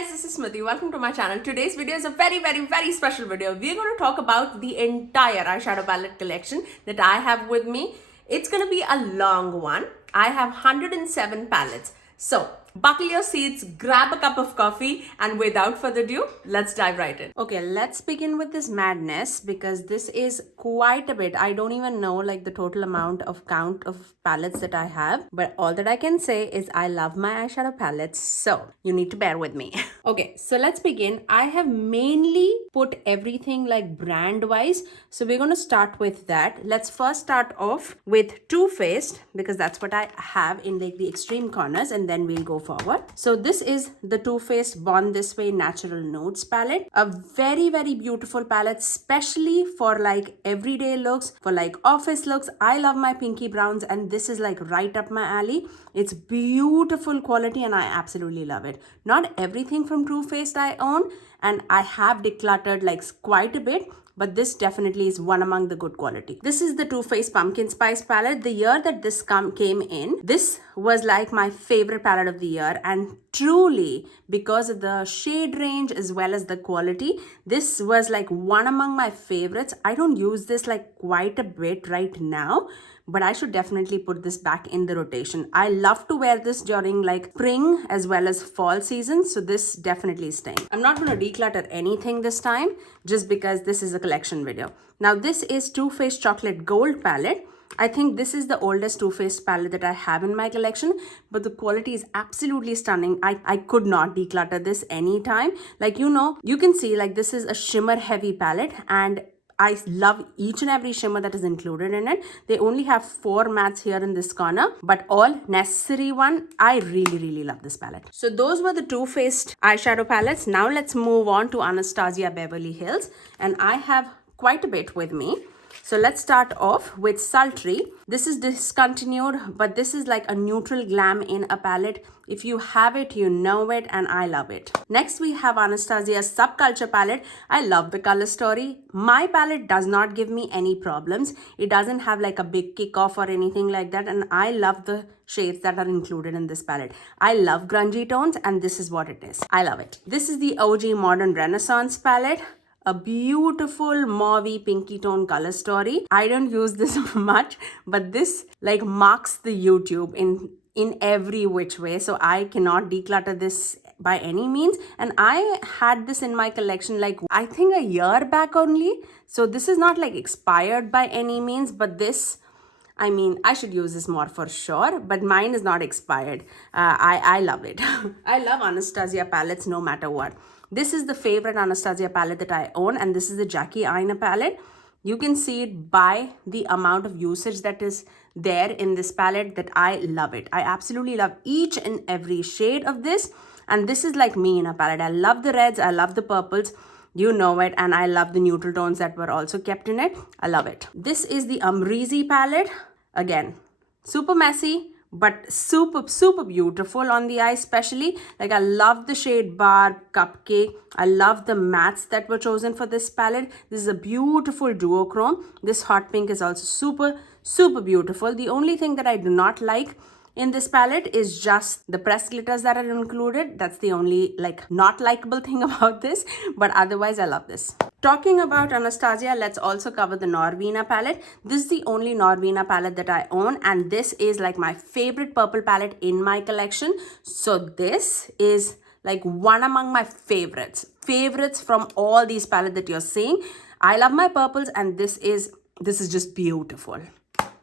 guys, this is Smithy. Welcome to my channel. Today's video is a very special video. We're going to talk about the entire eyeshadow palette collection that I have with me. It's going to be a long one. I have 107 palettes. So buckle your seats, grab a cup of coffee, and without further ado, let's dive right in. Okay, let's begin with this madness because this is quite a bit. I don't even know like the total count of palettes that I have, but all that I can say is I love my eyeshadow palettes, so you need to bear with me. Okay, so let's begin. I have mainly put everything like brand wise, so we're going to start with that. Let's first start off with Too Faced because that's what I have in like the extreme corners, and then we'll go forward. So this is the Too Faced Born This Way Natural Nudes palette. A very beautiful palette, especially for like everyday looks, for like office looks. I love my pinky browns and this is like right up my alley. It's beautiful quality and I absolutely love it. Not everything from Too Faced I own, and I have decluttered like quite a bit, but this definitely is one among the good quality. This is the Too Faced Pumpkin Spice palette. The year that this came in, this was like my favorite palette of the year, and truly because of the shade range as well as the quality, this was like one among my favorites. I don't use this like quite a bit right now, but I should definitely put this back in the rotation. I love to wear this during like spring as well as fall season, so this definitely is staying. I'm not going to declutter anything this time just because this is a collection video. Now this is Too Faced Chocolate Gold palette. I think this is the oldest Too Faced palette that I have in my collection, but the quality is absolutely stunning. I could not declutter this anytime. Like, you know, you can see like this is a shimmer heavy palette and I love each and every shimmer that is included in it. They only have 4 mattes here in this corner, but all necessary one. I really love this palette. So those were the Too Faced eyeshadow palettes. Now let's move on to Anastasia Beverly Hills, and I have quite a bit with me. So let's start off with Sultry. This is discontinued, but this is like a neutral glam in a palette. If you have it, you know it, and I love it. Next, we have Anastasia's Subculture palette. I love the color story. My palette does not give me any problems. It doesn't have like a big kickoff or anything like that, and I love the shades that are included in this palette. I love grungy tones, and this is what it is. I love it. This is the OG Modern Renaissance palette. A beautiful mauvey pinky tone color story. I don't use this much, but this like marks the YouTube in every which way, so I cannot declutter this by any means. And I had this in my collection like I think a year back only, so this is not like expired by any means, but this, I mean, I should use this more for sure, but mine is not expired. I love it. I love Anastasia palettes no matter what. This is the favorite Anastasia palette that I own, and this is the Jackie Aina palette. You can see it by the amount of usage that is there in this palette that I love it. I absolutely love each and every shade of this, and this is like me in a palette. I love the reds, I love the purples, you know it, and I love the neutral tones that were also kept in it. I love it. This is the Amrezy palette. Again, super messy, but super beautiful on the eye, especially. Like, I love the shade Bar, Cupcake. I love the mattes that were chosen for this palette. This is a beautiful duochrome. This hot pink is also super beautiful. The only thing that I do not like in this palette is just the pressed glitters that are included. That's the only like not likable thing about this, but otherwise I love this. Talking about Anastasia, let's also cover the Norvina palette. This is the only Norvina palette that I own, and this is like my favorite purple palette in my collection. So this is like one among my favorites from all these palettes that you're seeing. I love my purples, and this is just beautiful.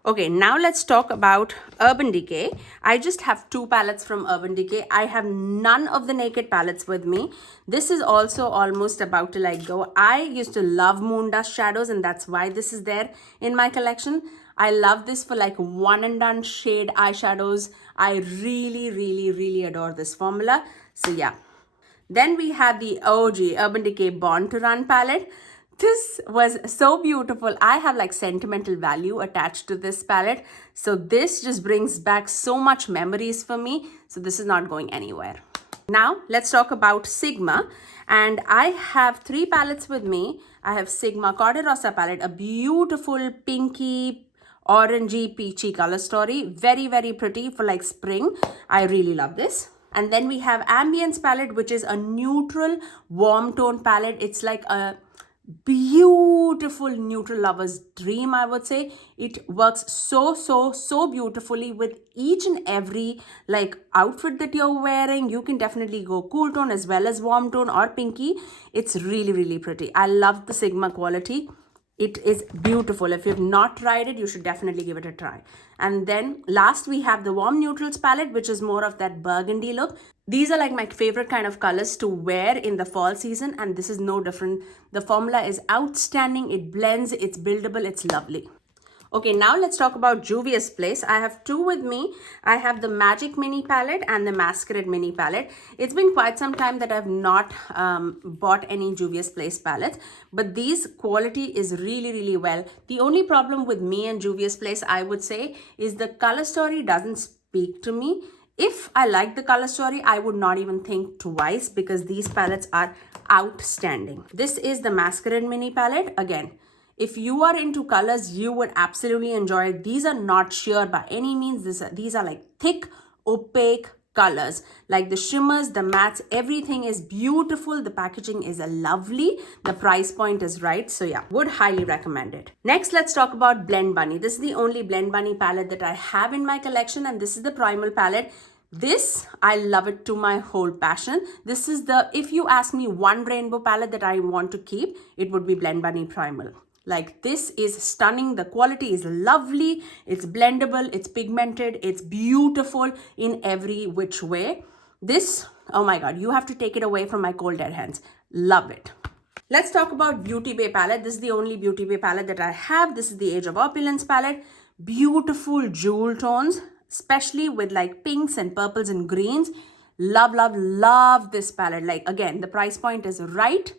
Okay, now let's talk about Urban Decay. I just have 2 palettes from Urban Decay. I have none of the Naked palettes with me. This is also almost about to like go. I used to love Moon Dust shadows, and that's why this is there in my collection. I love this for like one and done shade eyeshadows. I really adore this formula. So yeah. Then we have the OG Urban Decay Born to Run palette. This was so beautiful. I have like sentimental value attached to this palette. So this just brings back so much memories for me. So this is not going anywhere. Now let's talk about Sigma. And I have 3 palettes with me. I have Sigma Corde Rosa palette, a beautiful pinky, orangey, peachy color story. Very pretty for like spring. I really love this. And then we have Ambience palette, which is a neutral warm tone palette. It's like a beautiful neutral lover's dream, I would say. It works so beautifully with each and every like outfit that you're wearing. You can definitely go cool tone as well as warm tone or pinky. It's really pretty. I love the Sigma quality. It is beautiful. If you've not tried it, you should definitely give it a try. And then last we have the Warm Neutrals palette, which is more of that burgundy look. These are like my favorite kind of colors to wear in the fall season, and this is no different. The formula is outstanding. It blends, it's buildable, it's lovely. Okay, now let's talk about Juvia's Place. I have two with me. I have the Magic Mini palette and the Masquerade Mini palette. It's been quite some time that I've not bought any Juvia's Place palettes, but these quality is really well. The only problem with me and Juvia's Place, I would say, is the color story doesn't speak to me. If I like the color story, I would not even think twice because these palettes are outstanding. This is the Masquerade Mini palette. Again, if you are into colors, you would absolutely enjoy it. These are not sheer by any means. These are like thick, opaque colors. Like the shimmers, the mattes, everything is beautiful. The packaging is lovely. The price point is right. So yeah, would highly recommend it. Next, let's talk about Blend Bunny. This is the only Blend Bunny palette that I have in my collection, and this is the Primal palette. This, I love it to my whole passion. This is the, if you ask me one rainbow palette that I want to keep, it would be Blend Bunny Primal. Like, this is stunning. The quality is lovely. It's blendable. It's pigmented. It's beautiful in every which way. This, oh my God, you have to take it away from my cold dead hands. Love it. Let's talk about Beauty Bay palette. This is the only Beauty Bay palette that I have. This is the Age of Opulence palette. Beautiful jewel tones, especially with like pinks and purples and greens. Love this palette. Like, again, the price point is right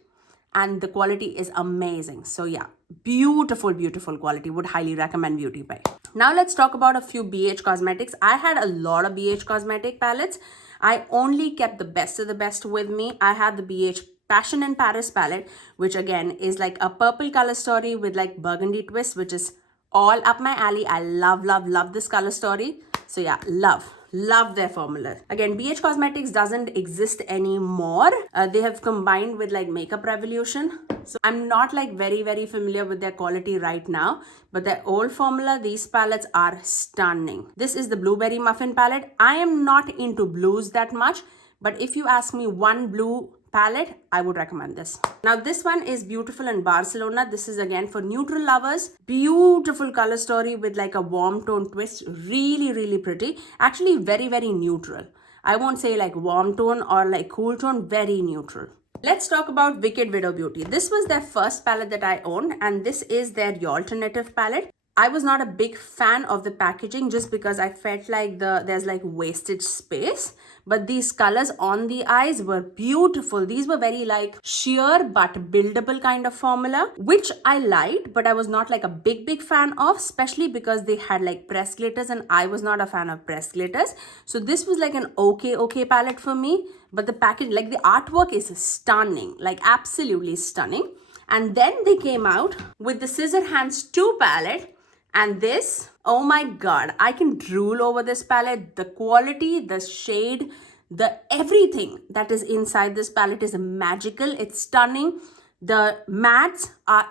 and the quality is amazing. So yeah, beautiful quality. Would highly recommend Beauty Bay. Now let's talk about a few BH Cosmetics. I had a lot of BH Cosmetic palettes. I only kept the best of the best with me. I have the BH Passion in Paris palette, which again is like a purple color story with like burgundy twist, which is all up my alley. I love this color story. So yeah, love their formula. Again, BH Cosmetics doesn't exist anymore. They have combined with like Makeup Revolution. So I'm not like very familiar with their quality right now, but their old formula, these palettes are stunning. This is the Blueberry Muffin palette. I am not into blues that much, but if you ask me one blue palette, I would recommend this. Now this one is Beautiful in Barcelona. This is again for neutral lovers. Beautiful color story with like a warm tone twist. Really pretty. Actually very neutral. I won't say like warm tone or like cool tone, very neutral. Let's talk about Wicked Widow Beauty. This was their first palette that I owned, and this is their alternative palette. I was not a big fan of the packaging just because I felt like there's like wasted space. But these colors on the eyes were beautiful. These were very like sheer but buildable kind of formula, which I liked, but I was not like a big fan of, especially because they had like pressed glitters and I was not a fan of pressed glitters. So this was like an okay palette for me. But the package, like the artwork is stunning, like absolutely stunning. And then they came out with the Scissor Hands 2 palette. And this, oh my God, I can drool over this palette. The quality, the shade, the everything that is inside this palette is magical. It's stunning. The mattes are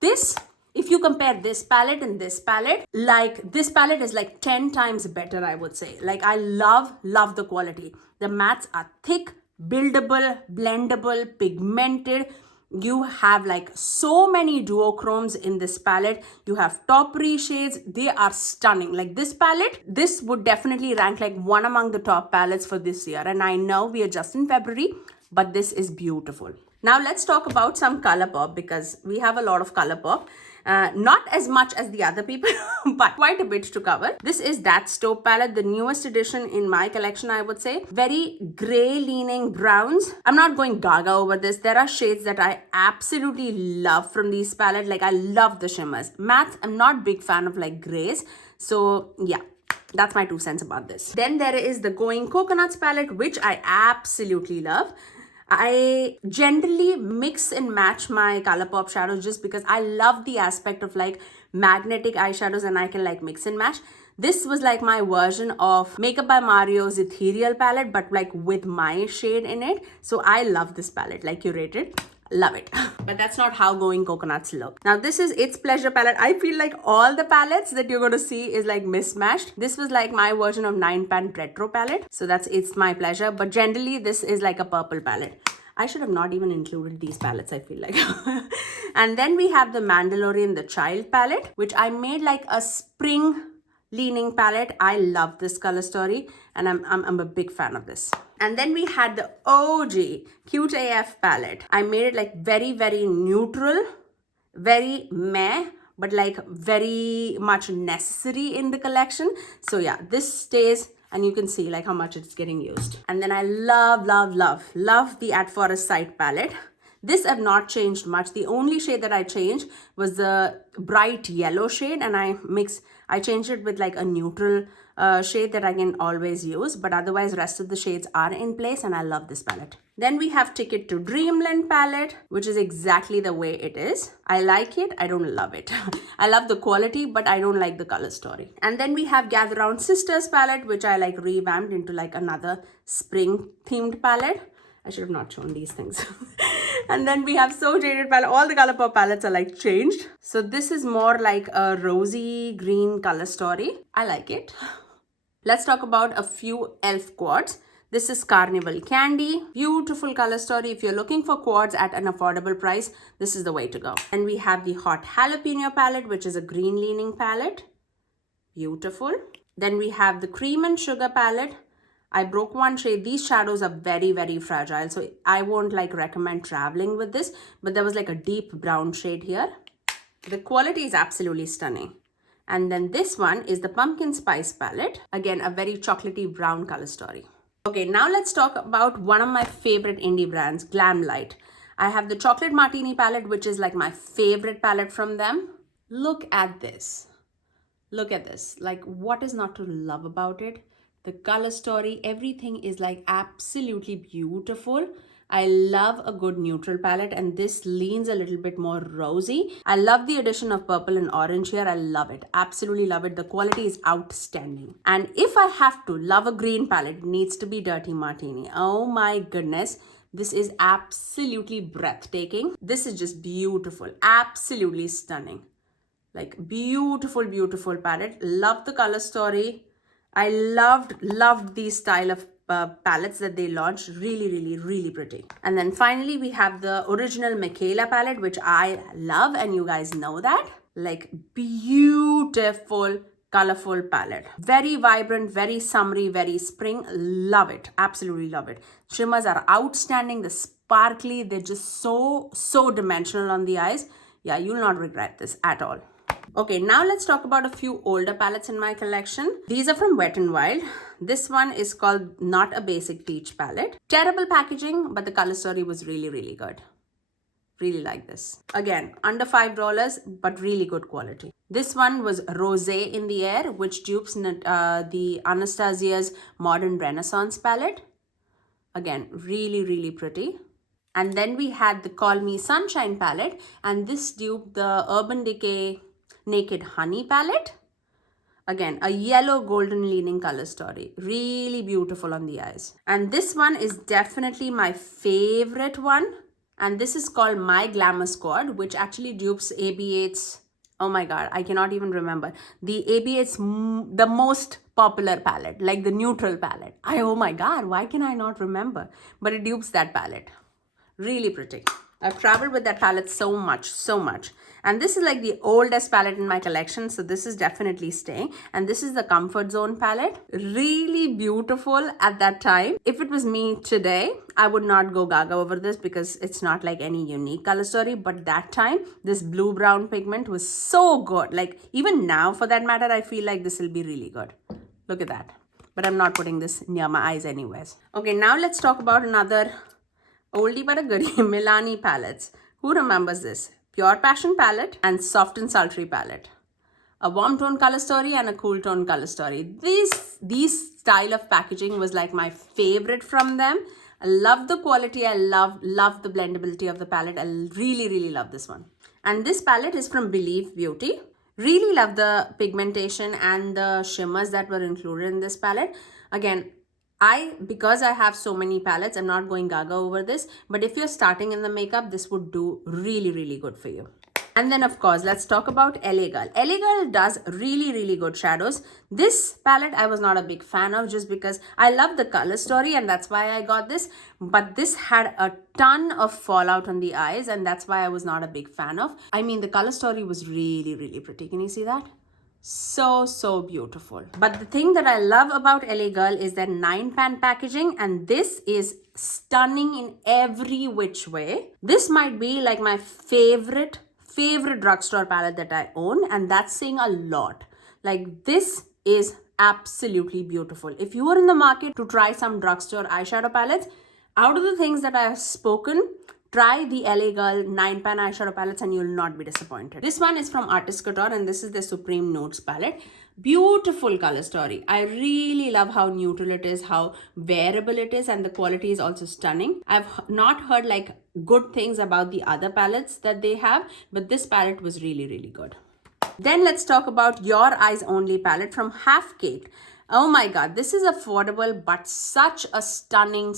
this. If you compare this palette and this palette, like this palette is like 10 times better, I would say. Like I love the quality. The mattes are thick, buildable, blendable, pigmented. You have like so many duochromes in this palette. You have taupery shades. They are stunning. Like this palette, this would definitely rank like one among the top palettes for this year. And I know we are just in February, but this is beautiful. Now let's talk about some Colourpop because we have a lot of Colourpop. Not as much as the other people, but quite a bit to cover. This is That Stove palette, the newest edition in my collection, I would say. Very gray leaning browns. I'm not going gaga over this. There are shades that I absolutely love from these palettes. Like I love the shimmers. Mattes, I'm not big fan of like grays. So yeah, that's my 2 cents about this. Then there is the Going Coconuts palette, which I absolutely love. I generally mix and match my Colourpop shadows just because I love the aspect of like magnetic eyeshadows and I can like mix and match. This was like my version of Makeup by Mario's Ethereal palette, but like with my shade in it. So I love this palette, like curated. Love it. But that's not how Going Coconuts look. Now this is It's Pleasure palette. I feel like all the palettes that you're going to see is like mismatched. This was like my version of 9-pan retro palette. So that's It's My Pleasure. But generally this is like a purple palette. I should have not even included these palettes, I feel like. And then we have the Mandalorian The Child palette, which I made like a spring leaning palette. I love this color story and I'm a big fan of this. And then we had the OG Cute AF palette. I made it like very, very neutral, very meh, but like very much necessary in the collection. So yeah, this stays and you can see like how much it's getting used. And then I love the At Forest Sight palette. This I've not changed much. The only shade that I changed was the bright yellow shade, and I changed it with like a neutral shade that I can always use, but otherwise rest of the shades are in place and I love this palette. Then we have Ticket to Dreamland palette, which is exactly the way it is. I like it, I don't love it. I love the quality, but I don't like the color story. And then we have Gather Round Sisters palette, which I like revamped into like another spring themed palette. I should have not shown these things. And then we have So Jaded palette. All the Colourpop palettes are like changed. So this is more like a rosy green color story. I like it. Let's talk about a few e.l.f. quads. This is Carnival Candy. Beautiful color story. If you're looking for quads at an affordable price, this is the way to go. And we have the Hot Jalapeno palette, which is a green leaning palette. Beautiful. Then we have the Cream and Sugar palette. I broke one shade. These shadows are very, very fragile, so I won't like recommend traveling with this, but there was like a deep brown shade here. The quality is absolutely stunning. And then this one is the Pumpkin Spice palette. Again, a very chocolatey brown color story. Okay, now let's talk about one of my favorite indie brands, Glamlight. I have the Chocolate Martini palette, which is like my favorite palette from them. Look at this. Look at this. Like, what is not to love about it? The color story, everything is like absolutely beautiful. I love a good neutral palette, and this leans a little bit more rosy. I love the addition of purple and orange here. I love it. Absolutely love it. The quality is outstanding. And if I have to love a green palette, it needs to be Dirty Martini. Oh my goodness. This is absolutely breathtaking. This is just beautiful. Absolutely stunning. Like beautiful, beautiful palette. Love the color story. I loved these style of palettes that they launched. Really pretty. And then finally we have the original Michaela palette, which I love, and you guys know that. Like beautiful, colorful palette. Very vibrant, very summery, very spring. Love it. Absolutely love it. Shimmers are outstanding. The sparkly, they're just so dimensional on the eyes. Yeah, you'll not regret this at all. Okay, now let's talk about a few older palettes in my collection. These are from Wet n Wild. This one is called Not a Basic Peach palette. Terrible packaging, but the color story was really good. Really like this. Again, under $5, but really good quality. This one was Rosé in the Air, which dupes the Anastasia's Modern Renaissance palette. Again, really pretty. And then we had the Call Me Sunshine palette, and this duped the Urban Decay Naked Honey palette. Again, a yellow golden leaning color story. Really beautiful on the eyes. And this one is definitely my favorite one. And this is called My Glamour Squad, which actually dupes AB8's, oh my god, I cannot even remember. The AB8's the most popular palette, like the neutral palette. Oh my god, why can I not remember? But it dupes that palette. Really pretty. I've traveled with that palette so much. And this is like the oldest palette in my collection, so this is definitely staying. And this is the Comfort Zone palette. Really beautiful at that time. If it was me today, I would not go gaga over this because it's not like any unique color story. But that time, this blue-brown pigment was so good. Like even now, for that matter, I feel like this will be really good. Look at that. But I'm not putting this near my eyes anyways. Okay, now let's talk about another oldie but a goodie, Milani palettes. Who remembers this? Pure Passion palette and Soft and Sultry palette. A warm tone color story and a cool tone color story. These style of packaging was like my favorite from them. I love the quality. I love the blendability of the palette. I really love this one. And this palette is from Believe Beauty. Really love the pigmentation and the shimmers that were included in this palette. Again, because I have so many palettes, I'm not going gaga over this, but if you're starting in the makeup, this would do really, really good for you. And then of course, let's talk about LA Girl. LA Girl does really, really good shadows. This palette I was not a big fan of just because I love the color story and that's why I got this. But this had a ton of fallout on the eyes and that's why I was not a big fan of. I mean, the color story was really, really pretty. Can you see that? So beautiful. But the thing that I love about LA Girl is their 9-pan packaging, and this is stunning in every which way. This might be like my favorite drugstore palette that I own, and that's saying a lot. Like, this is absolutely beautiful. If you are in the market to try some drugstore eyeshadow palettes, out of the things that I have spoken, try the LA Girl 9-pan eyeshadow palettes and you will not be disappointed. This one is from Artist Couture and this is the Supreme Notes palette. Beautiful color story. I really love how neutral it is, how wearable it is, and the quality is also stunning. I've not heard like good things about the other palettes that they have, but this palette was really, really good. Then let's talk about Your Eyes Only palette from Half Caked. Oh my god, this is affordable but such a stunning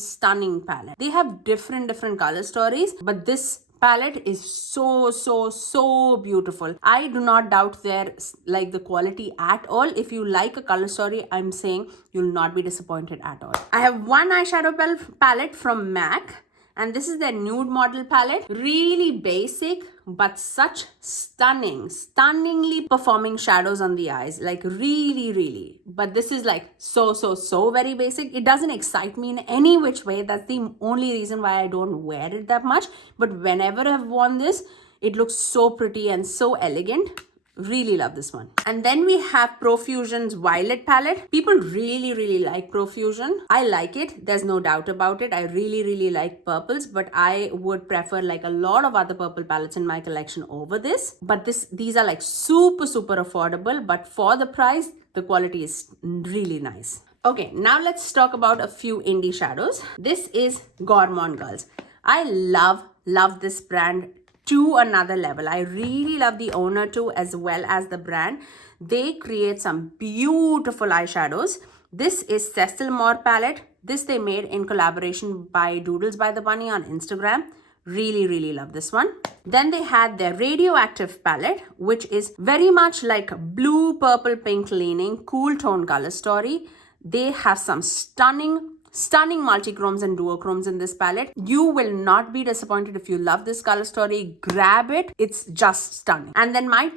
palette. They have different color stories, but this palette is so beautiful. I do not doubt their the quality at all. If you like a color story, I'm saying you'll not be disappointed at all. I have one eyeshadow palette from MAC. And this is their nude model palette. Really basic, but such stunningly performing shadows on the eyes. Like really. But this is like so very basic. It doesn't excite me in any which way. That's the only reason why I don't wear it that much. But whenever I've worn this, it looks so pretty and so elegant. Really love this one. And then we have Profusion's Violet palette. People really like Profusion. I like it. There's no doubt about it. I really like purples, but I would prefer like a lot of other purple palettes in my collection over this. But these are like super affordable, but for the price, the quality is really nice. Okay, now let's talk about a few indie shadows. This is Gourmand Girls. I love this brand to another level. I really love the owner too, as well as the brand. They create some beautiful eyeshadows. This is Cecil Moore palette. This they made in collaboration by Doodles by the Bunny on Instagram. Really love this one. Then they had their Radioactive palette, which is very much like blue, purple, pink leaning, cool tone color story. They have some stunning multichromes and duochromes in this palette. You will not be disappointed if you love this color story. Grab it. It's just stunning. And then my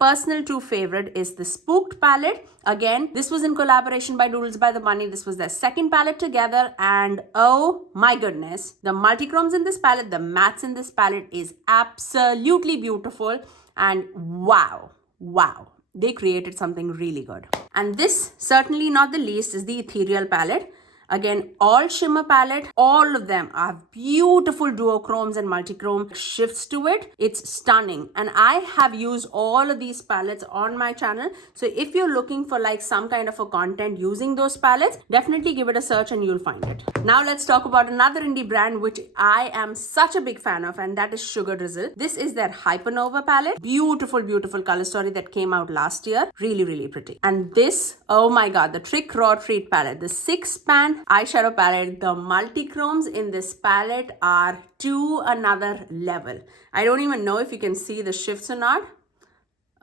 personal two favorite is the Spooked palette. Again, this was in collaboration by Doodles by the Bunny. This was their second palette together. And oh my goodness, the multichromes in this palette, the mattes in this palette is absolutely beautiful. And wow. They created something really good. And this, certainly not the least, is the Ethereal palette. Again, all shimmer palette, all of them have beautiful duochromes and multichrome shifts to it. It's stunning. And I have used all of these palettes on my channel. So if you're looking for like some kind of a content using those palettes, definitely give it a search and you'll find it. Now let's talk about another indie brand which I am such a big fan of, and that is Sugar Drizzle. This is their Hypernova palette. Beautiful color story that came out last year. Really pretty. And this, oh my god, the Trick Raw Treat palette, the 6-pan eyeshadow palette. The multichromes in this palette are to another level. I don't even know if you can see the shifts or not.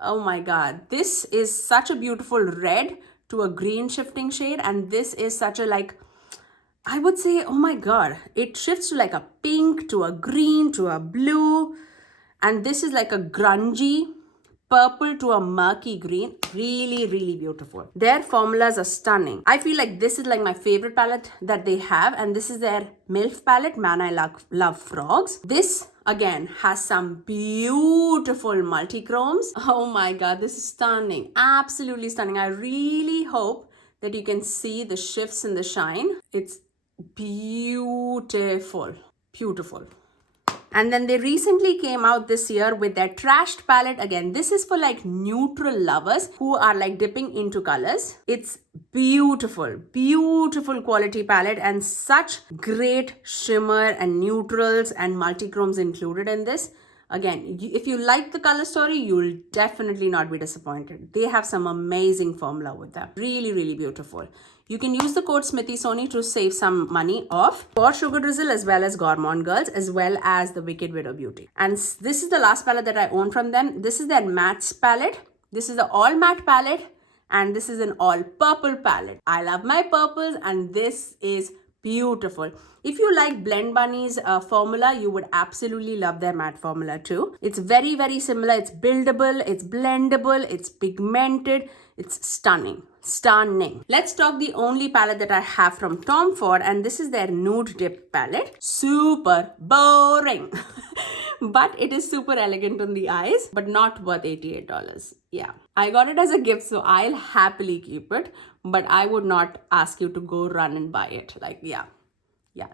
Oh my god, this is such a beautiful red to a green shifting shade, and this is such a like, I would say, oh my god, it shifts to like a pink to a green to a blue, and this is like a grungy purple to a murky green. Really beautiful. Their formulas are stunning. I feel like this is like my favorite palette that they have, and this is their MILF palette, Man I Love Frogs. This again has some beautiful multichromes. Oh my god, this is stunning. Absolutely stunning. I really hope that you can see the shifts in the shine. It's beautiful. And then they recently came out this year with their Trashed palette. Again, this is for like neutral lovers who are like dipping into colors. It's beautiful quality palette, and such great shimmer and neutrals and multichromes included in this. Again, if you like the color story, you'll definitely not be disappointed. They have some amazing formula with them. Really, really beautiful. You can use the code SMITHYSONY to save some money off for Sugar Drizzle as well as Gourmand Girls as well as the Wicked Widow Beauty. And this is the last palette that I own from them. This is their mattes palette. This is the all matte palette and this is an all purple palette. I love my purples and this is beautiful. If you like Blend Bunny's formula, you would absolutely love their matte formula too. It's very, very similar. It's buildable, it's blendable, it's pigmented, it's stunning. Stunning. Let's talk the only palette that I have from Tom Ford, and this is their Nude Dip palette. Super boring. But it is super elegant on the eyes, but not worth $88. Yeah. I got it as a gift, so I'll happily keep it, but I would not ask you to go run and buy it. Like, yeah,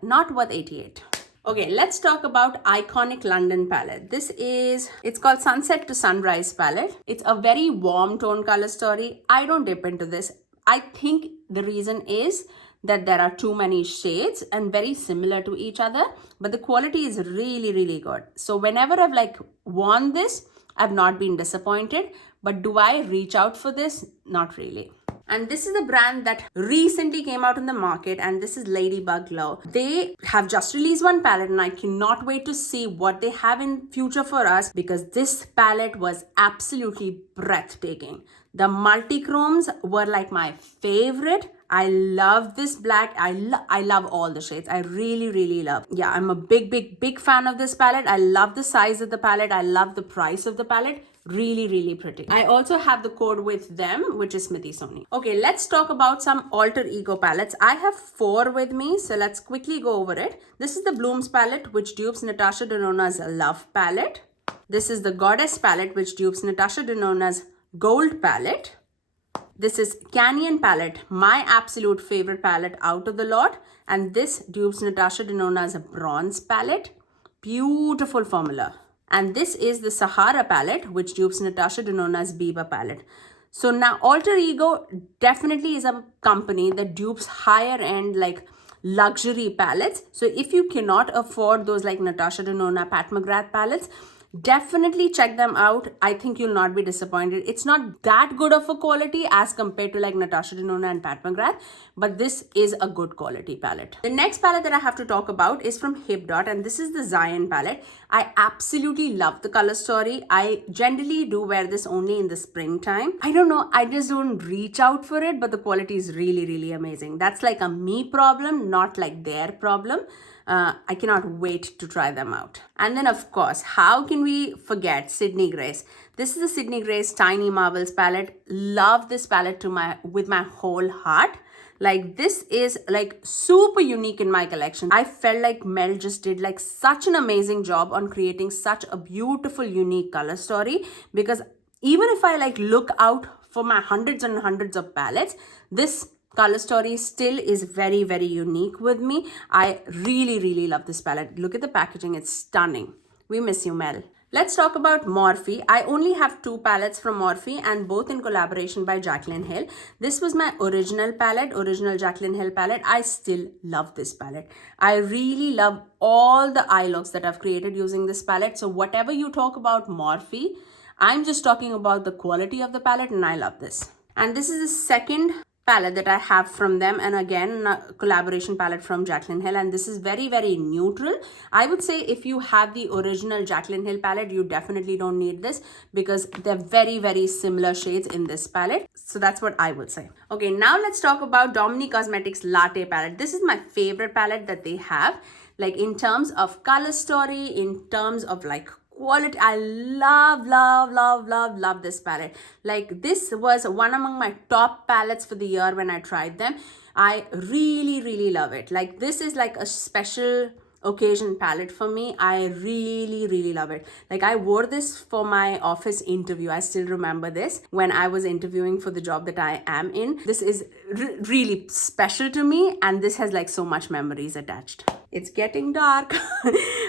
not worth 88. Okay, let's talk about Iconic London palette. It's called Sunset to Sunrise palette. It's a very warm tone color story. I don't dip into this. I think the reason is that there are too many shades and very similar to each other, but the quality is really, really good. So whenever I've like worn this, I've not been disappointed, but do I reach out for this? Not really. And this is the brand that recently came out in the market, and this is Ladybug Glow. They have just released one palette and I cannot wait to see what they have in future for us because this palette was absolutely breathtaking. The multi-chromes were like my favorite. I love this black. I love all the shades. I really, really love. Yeah, I'm a big fan of this palette. I love the size of the palette. I love the price of the palette. Really, really pretty. I also have the code with them, which is Smithy Sony. Okay, let's talk about some alter ego palettes. I have 4 with me, so let's quickly go over it. This is the Blooms palette, which dupes Natasha Denona's Love palette. This is the Goddess palette, which dupes Natasha Denona's Gold palette. This is Canyon palette, my absolute favorite palette out of the lot. And this dupes Natasha Denona's Bronze palette. Beautiful formula. And this is the Sahara palette, which dupes Natasha Denona's Biba palette. So now Alter Ego definitely is a company that dupes higher end like luxury palettes. So if you cannot afford those like Natasha Denona, Pat McGrath palettes, definitely check them out. I think you'll not be disappointed. It's not that good of a quality as compared to like Natasha Denona and Pat McGrath, but this is a good quality palette. The next palette that I have to talk about is from Hip Dot, and this is the Zion palette. I absolutely love the color story. I generally do wear this only in the springtime. I don't know, I just don't reach out for it, but the quality is really, really amazing. That's like a me problem, not like their problem. I cannot wait to try them out. And then of course, how can we forget Sydney Grace? This is the Sydney Grace Tiny Marvels palette. Love this palette with my whole heart. Like this is like super unique in my collection. I felt like Mel just did like such an amazing job on creating such a beautiful, unique color story, because even if I like look out for my hundreds and hundreds of palettes, this color story still is very, very unique with me. I really, really love this palette. Look at the packaging. It's stunning. We miss you, Mel. Let's talk about Morphe. I only have 2 palettes from Morphe and both in collaboration by Jaclyn Hill. This was my original palette, original Jaclyn Hill palette. I still love this palette. I really love all the eye looks that I've created using this palette. So whatever you talk about Morphe, I'm just talking about the quality of the palette and I love this. And this is the second palette that I have from them, and again a collaboration palette from Jaclyn Hill, and this is very, very neutral. I would say if you have the original Jaclyn Hill palette, you definitely don't need this because they're very, very similar shades in this palette. So that's what I would say. Okay, now let's talk about Dominique Cosmetics Latte palette. This is my favorite palette that they have, like in terms of color story, in terms of like quality. I love this palette. Like this was one among my top palettes for the year when I tried them. I really, really love it. Like this is like a special occasion palette for me. I really, really love it. Like I wore this for my office interview. I still remember this when I was interviewing for the job that I am in. This is really special to me, and this has like so much memories attached. It's getting dark.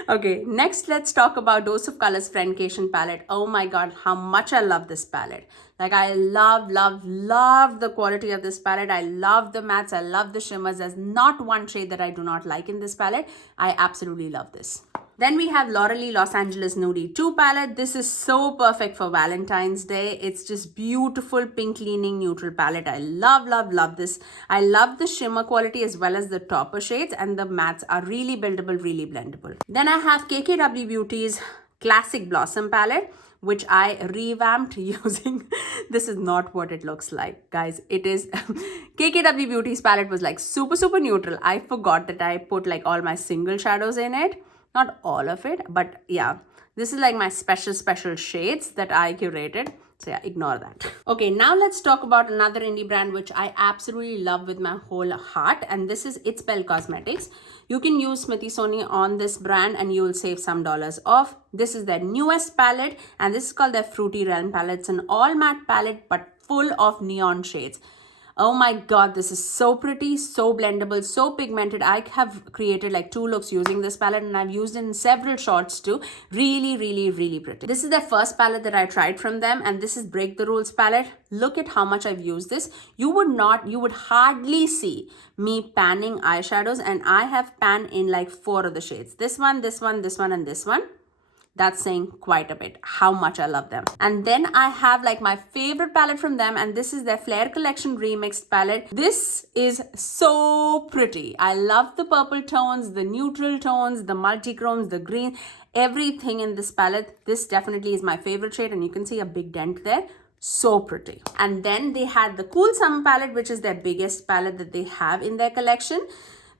Okay, next let's talk about Dose of Colors Friendcation palette. Oh my god, how much I love this palette. Like I love the quality of this palette. I love the mattes. I love the shimmers. There's not one shade that I do not like in this palette. I absolutely love this. Then we have Lauralee Los Angeles Nudie 2 palette. This is so perfect for Valentine's Day. It's just beautiful pink leaning neutral palette. I love this. I love the shimmer quality as well as the topper shades, and the mattes are really buildable, really blendable. Then I have KKW Beauty's Classic Blossom palette, which I revamped using. This is not what it looks like, guys. It is KKW Beauty's palette was like super neutral. I forgot that I put like all my single shadows in it. Not all of it, but yeah, this is like my special shades that I curated. So yeah, ignore that. Okay, now let's talk about another indie brand which I absolutely love with my whole heart, and this is It's Belle Cosmetics. You can use Smithy Sony on this brand and you will save some dollars off. This is their newest palette, and this is called their Fruity Realm palette. It's an all matte palette but full of neon shades. Oh my god, this is so pretty, so blendable, so pigmented. I have created like 2 looks using this palette, and I've used it in several shots too. Really pretty. This is the first palette that I tried from them, and this is Break the Rules palette. Look at how much I've used this. You would hardly see me panning eyeshadows, and I have panned in like 4 of the shades. This one, and this one. That's saying quite a bit how much I love them. And then I have like my favorite palette from them, and this is their Flare Collection Remixed palette. This is so pretty. I love the purple tones, the neutral tones, the multi-chromes, the green, everything in this palette. This definitely is my favorite shade, and you can see a big dent there. So pretty. And then they had the Cool Summer palette, which is their biggest palette that they have in their collection.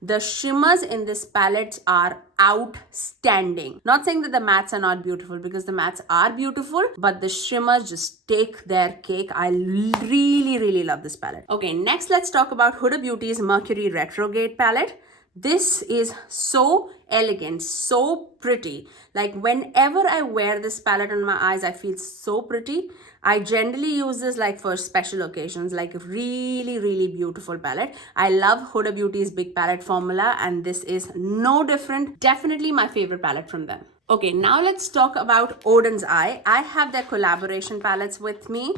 The shimmers in this palette are outstanding. Not saying that the mattes are not beautiful, because the mattes are beautiful, but the shimmers just take their cake. I really love this palette. Okay, next let's talk about Huda Beauty's Mercury Retrograde palette. This is so elegant, so pretty. Like whenever I wear this palette on my eyes, I feel so pretty. I generally use this like for special occasions, like really beautiful palette. I love Huda Beauty's big palette formula, and this is no different. Definitely my favorite palette from them. Okay, now let's talk about Odins Eye. I have their collaboration palettes with me,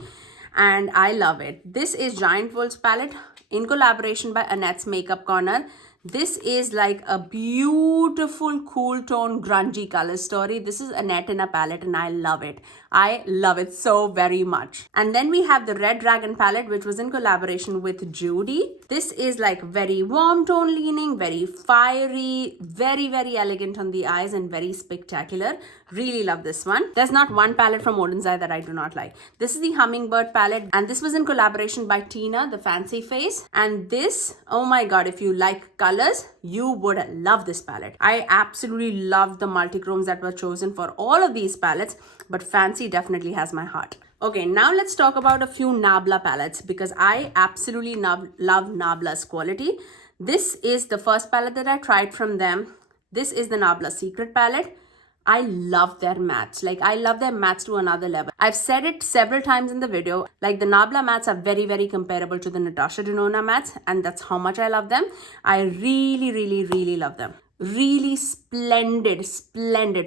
and I love it. This is Giant Wolf's palette in collaboration by Annette's Makeup Corner. This is like a beautiful cool tone grungy color story. This is Annette in a palette, and I love it. I love it so very much. And then we have the Red Dragon palette, which was in collaboration with Judy. This is like very warm tone leaning, very fiery, very elegant on the eyes, and very spectacular. Really love this one. There's not one palette from Odins Eye that I do not like. This is the Hummingbird palette, and this was in collaboration by Tina, the Fancy Face. And this, oh my god, if you like colors, you would love this palette. I absolutely love the multi-chromes that were chosen for all of these palettes, but Fancy definitely has my heart. Okay, now let's talk about a few Nabla palettes, because I absolutely love Nabla's quality. This is the first palette that I tried from them. This is the Nabla Secret palette. I love their mattes. Like, I love their mattes to another level. I've said it several times in the video. Like, the Nabla mattes are very comparable to the Natasha Denona mattes, and that's how much I love them. I really love them. Really splendid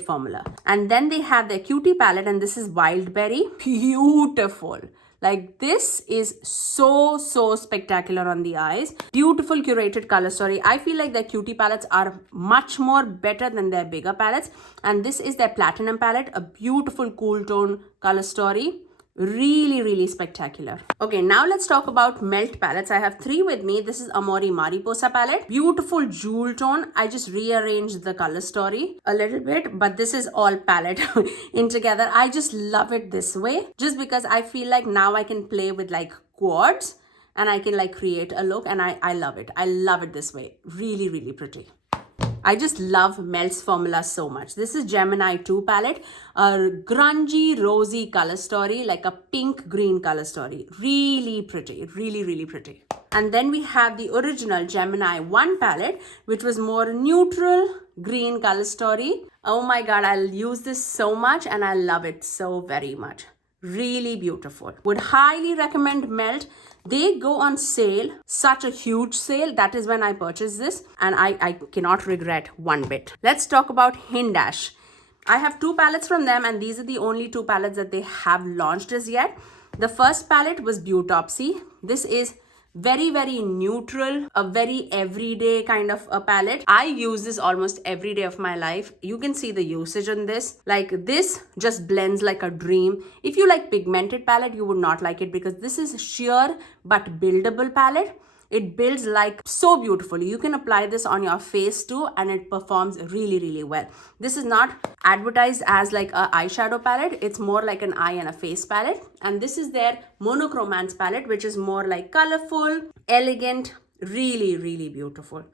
formula. And then they have their Cutie palette, and this is Wildberry. Beautiful. Like, this is so spectacular on the eyes. Beautiful curated color story. I feel like their Cutie palettes are much more better than their bigger palettes. And this is their Platinum palette. A beautiful cool tone color story. Really spectacular. Okay, now let's talk about Melt palettes. I have 3 with me. This is Amori Mariposa palette. Beautiful jewel tone. I just rearranged the color story a little bit, but this is all palette in together. I just love it this way, just because I feel like now I can play with like quads, and I can like create a look, and I love it. I love it this way. Really pretty. I just love Melt's formula so much. This is Gemini 2 palette, a grungy, rosy color story, like a pink-green color story. Really pretty, really pretty. And then we have the original Gemini 1 palette, which was more neutral, green color story. Oh my god, I'll use this so much, and I love it so very much. Really beautiful. Would highly recommend Melt. They go on sale, such a huge sale. That is when I purchased this, and I cannot regret one bit. Let's talk about Hindash. I have 2 palettes from them, and these are the only 2 palettes that they have launched as yet. The first palette was Beautopsy. This is very neutral, a very everyday kind of a palette. I use this almost every day of my life. You can see the usage on this. Like, this just blends like a dream. If you like pigmented palette, you would not like it, because this is sheer but buildable palette. It builds like so beautifully. You can apply this on your face too, and it performs really well. This is not advertised as like a eyeshadow palette. It's more like an eye and a face palette. And this is their monochromance palette, which is more like colorful, elegant, really beautiful.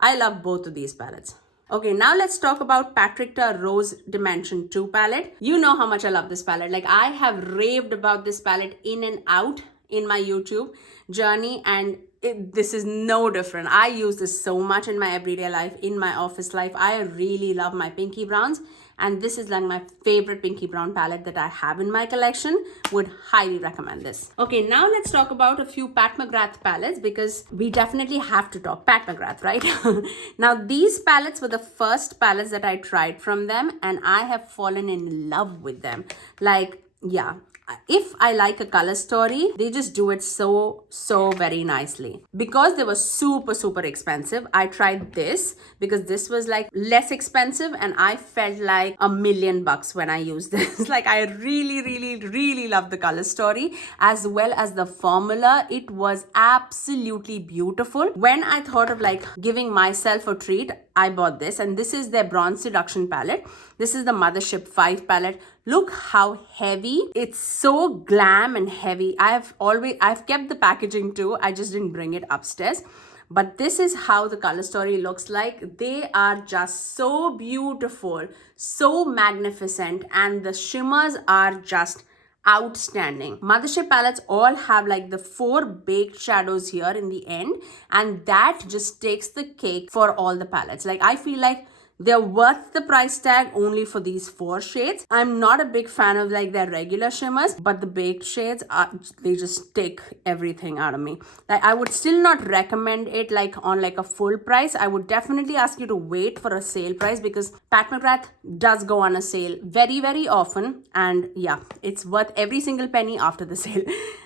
I love both of these palettes. Okay, now let's talk about Patricia Rose Dimension 2 palette. You know how much I love this palette. Like, I have raved about this palette in and out in my YouTube journey, and this is no different. I use this so much in my everyday life, in my office life. I really love my pinky browns, and this is like my favorite pinky brown palette that I have in my collection. Would highly recommend this. Okay, now let's talk about a few Pat McGrath palettes, because we definitely have to talk Pat McGrath, right? Now, these palettes were the first palettes that I tried from them, and I have fallen in love with them. Like, yeah, if I like a color story, they just do it so very nicely. Because they were super expensive, I tried this because this was like less expensive, and I felt like $1,000,000 when I used this. Like, I really love the color story as well as the formula. It was absolutely beautiful. When I thought of like giving myself a treat, I bought this, and this is their Bronze Seduction palette. This is the Mothership 5 palette. Look how heavy. It's so glam and heavy. I've kept the packaging too. I just didn't bring it upstairs. But this is how the color story looks like. They are just so beautiful, so magnificent, and the shimmers are just outstanding. Mothership palettes all have like the 4 baked shadows here in the end, and that just takes the cake for all the palettes. Like, I feel like they're worth the price tag only for these 4 shades. I'm not a big fan of like their regular shimmers, but the baked shades they just take everything out of me. Like, I would still not recommend it like on like a full price. I would definitely ask you to wait for a sale price, because Pat McGrath does go on a sale very often, and yeah, it's worth every single penny after the sale.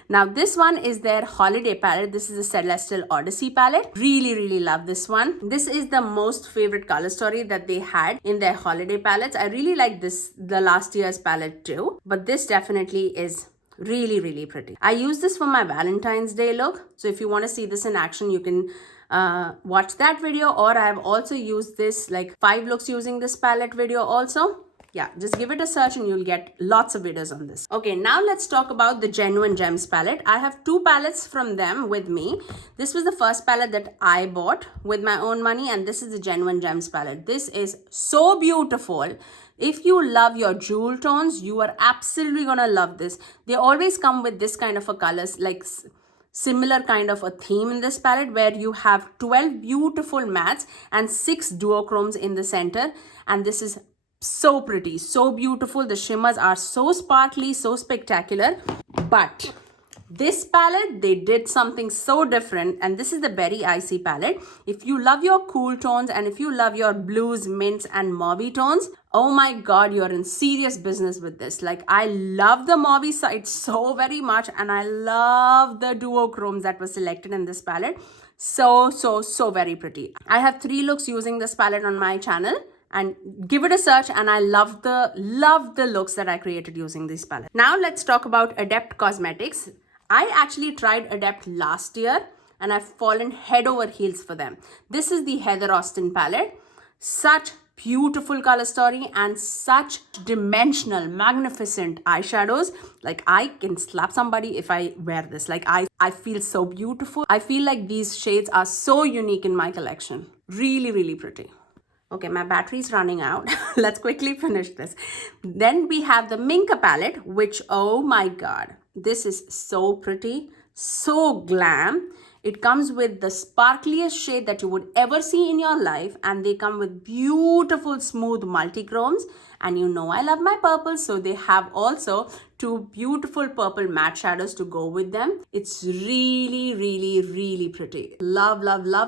Now, this one is their holiday palette. This is a Celestial Odyssey palette. Really love this one. This is the most favorite color story that they had in their holiday palettes. I really like this, the last year's palette too, but this definitely is really pretty. I use this for my Valentine's Day look. So if you want to see this in action, you can watch that video, or I have also used this like 5 looks using this palette video also. Yeah, just give it a search and you'll get lots of videos on this. Okay, now let's talk about the Genuine Gems palette. I have 2 palettes from them with me. This was the first palette that I bought with my own money, and this is the Genuine Gems palette. This is so beautiful. If you love your jewel tones, you are absolutely gonna love this. They always come with this kind of a colors, like similar kind of a theme in this palette, where you have 12 beautiful mattes and 6 duochromes in the center, and this is so pretty, so beautiful. The shimmers are so sparkly, so spectacular. But this palette, they did something so different, and this is the Berry Icy palette. If you love your cool tones, and if you love your blues, mints, and mauvey tones, oh my god, you're in serious business with this. Like, I love the mauvey side so very much, and I love the duochromes that were selected in this palette. So very pretty. I have 3 looks using this palette on my channel, and give it a search, and I love the looks that I created using this palette. Now let's talk about Adept Cosmetics. I actually tried Adept last year, and I've fallen head over heels for them. This is the Heather Austin palette. Such beautiful color story and such dimensional, magnificent eyeshadows. Like, I can slap somebody if I wear this. Like, I feel so beautiful. I feel like these shades are so unique in my collection. Really pretty. Okay, my battery's running out. Let's quickly finish this. Then we have the Minka palette, which, oh my god, this is so pretty, so glam. It comes with the sparkliest shade that you would ever see in your life, and they come with beautiful smooth multi-chromes. And you know I love my purples, so they have also 2 beautiful purple matte shadows to go with them. It's really pretty. Love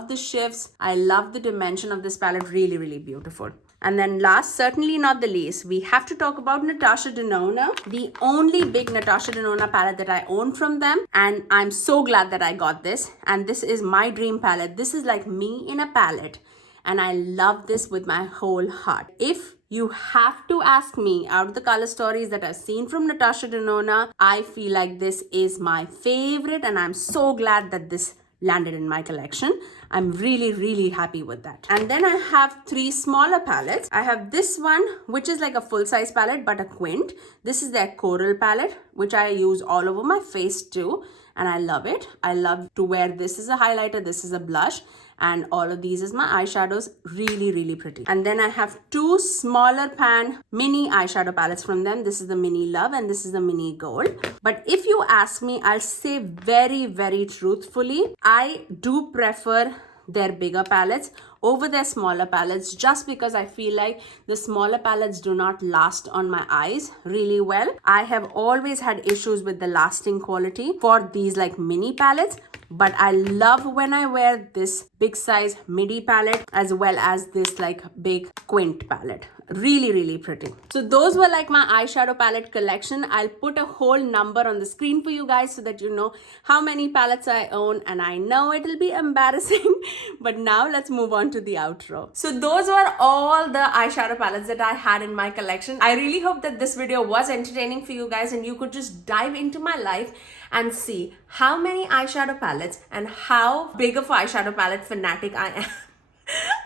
the shifts. I love the dimension of this palette. Really beautiful. And then last, certainly not the least, we have to talk about Natasha Denona, the only big Natasha Denona palette that I own from them. And I'm so glad that I got this. And this is my dream palette. This is like me in a palette. And I love this with my whole heart. If you have to ask me, out of the color stories that I've seen from Natasha Denona, I feel like this is my favorite, and I'm so glad that this landed in my collection. I'm really happy with that. And then I have 3 smaller palettes. I have this one, which is like a full-size palette but a quint. This is their coral palette, which I use all over my face too, and I love it. I love to wear this as a highlighter, this is a blush, and all of these is my eyeshadows. Really pretty. And then I have 2 smaller pan mini eyeshadow palettes from them. This is the Mini Love and this is the Mini Gold. But if you ask me, I'll say very truthfully, I do prefer their bigger palettes over their smaller palettes, just because I feel like the smaller palettes do not last on my eyes really well. I have always had issues with the lasting quality for these like mini palettes, but I love when I wear this big size midi palette as well as this like big quint palette. Really pretty. So those were like my eyeshadow palette collection. I'll put a whole number on the screen for you guys so that you know how many palettes I own, and I know it'll be embarrassing, but now let's move on to the outro. So those were all the eyeshadow palettes that I had in my collection. I really hope that this video was entertaining for you guys and you could just dive into my life and see how many eyeshadow palettes and how big of an eyeshadow palette fanatic I am.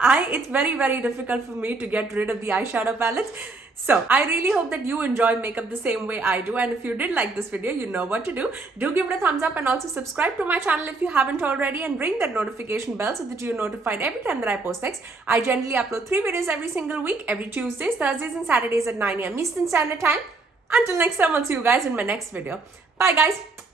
It's very difficult for me to get rid of the eyeshadow palettes. So I really hope that you enjoy makeup the same way I do, and if you did like this video, you know what to do. Do give it a thumbs up and also subscribe to my channel if you haven't already, and ring that notification bell so that you're notified every time that I post next. I generally upload 3 videos every single week, every Tuesdays, Thursdays and Saturdays at 9 AM Eastern Standard Time. Until next time, I'll see you guys in my next video. Bye guys.